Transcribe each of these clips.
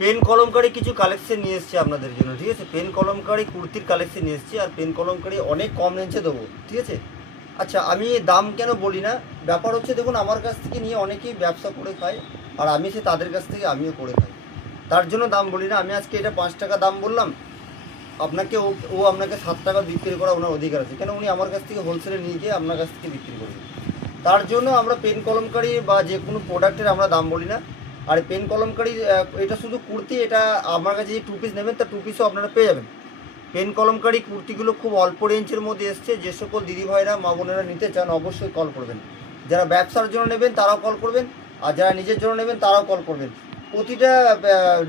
Pen kalamkari কিছু collection নিয়ে এসেছি আপনাদের জন্য, ঠিক আছে। পেন কলমকারি কুর্তির কালেকশন নিয়ে এসেছি, আর পেন কলমকারি অনেক কম রেঞ্জে দেবো, ঠিক আছে। আচ্ছা, আমি দাম কেন বলি না, ব্যাপার হচ্ছে দেখুন, আমার কাছ থেকে নিয়ে অনেকেই ব্যবসা করে খায়, আর আমি সে তাদের কাছ থেকে আমিও করে খাই, তার জন্য দাম বলি না। আমি আজকে এটা 5 টাকা দাম বললাম আপনাকে, ও আপনাকে 7 টাকা বিক্রি করা ওনার অধিকার আছে, কেন উনি আমার কাছ থেকে হোলসেলে নিয়ে গিয়ে আপনার কাছ থেকে বিক্রি করবেন। তার জন্য আমরা পেন কলমকারি বা যে কোনো প্রোডাক্টের আমরা দাম বলি না। আর পেন কলমকারি এটা শুধু কুর্তি, এটা আমার কাছে যে 2 পিস নেবেন তার 2 পিসও আপনারা পেয়ে যাবেন। পেন কলমকারি কুর্তিগুলো খুব অল্প রেঞ্জের মধ্যে এসছে, যে সকল দিদিভাইরা মা বোনেরা নিতে চান অবশ্যই কল করবেন। যারা ব্যবসার জন্য নেবেন তারাও কল করবেন, আর যারা নিজের জন্য নেবেন তারাও কল করবেন। প্রতিটা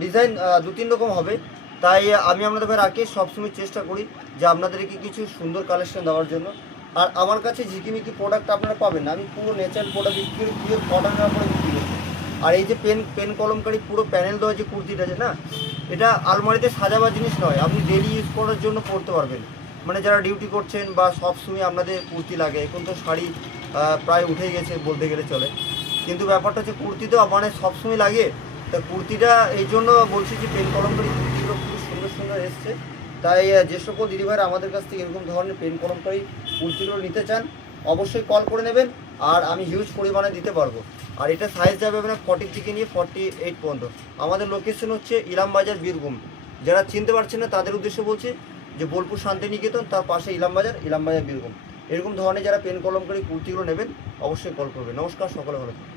ডিজাইন 2-3 রকম হবে, তাই আমি আপনাদের রাখি সবসময় চেষ্টা করি যে আপনাদেরকে কিছু সুন্দর কালেকশন দেওয়ার জন্য। আর আমার কাছে ঝিকিমিকি প্রোডাক্ট আপনারা পাবেন না, আমি পুরো ন্যাচারাল প্রোডাক্ট বিক্রি করি, পিওর কটনের উপরে বিক্রি করি। আর এই যে পেন কলমকারি পুরো প্যানেল দেওয়া যে কুর্তিটা আছে না, এটা আলমারিতে সাজাবার জিনিস নয়, আপনি ডেলি ইউজ করার জন্য পরতে পারবেন। মানে যারা ডিউটি করছেন বা সব সময় আপনাদের কুর্তি লাগে, এখন তো শাড়ি প্রায় উঠে গেছে বলতে গেলে চলে, কিন্তু ব্যাপারটা হচ্ছে কুর্তি তো মানে সবসময় লাগে। তা কুর্তিটা এই জন্য বলছি যে পেন কলমকারি কুর্তিগুলো খুব সুন্দর সুন্দর এসছে। তাই যে সকল দিদিভাইরা আমাদের কাছ থেকে এরকম ধরনের পেন কলমকারি কুর্তিগুলো নিতে চান অবশ্যই কল করে নেবেন, আর আমি হিউজ পরিমাণে দিতে পারবো। আর এটা সাইজ যাবে আপনার 40 থেকে নিয়ে 48 পর্যন্ত। আমাদের লোকেশন হচ্ছে ইলামবাজার, বীরভূম। যারা চিনতে পারছেন না তাদের উদ্দেশ্যে বলছি যে বোলপুর শান্তিনিকেতন, তার পাশে ইলামবাজার, বীরভূম। এরকম ধরনের যারা পেন কলমকারি কুর্তিগুলো নেবেন অবশ্যই কল করবেন। নমস্কার, সকলে ভালো থাকবেন।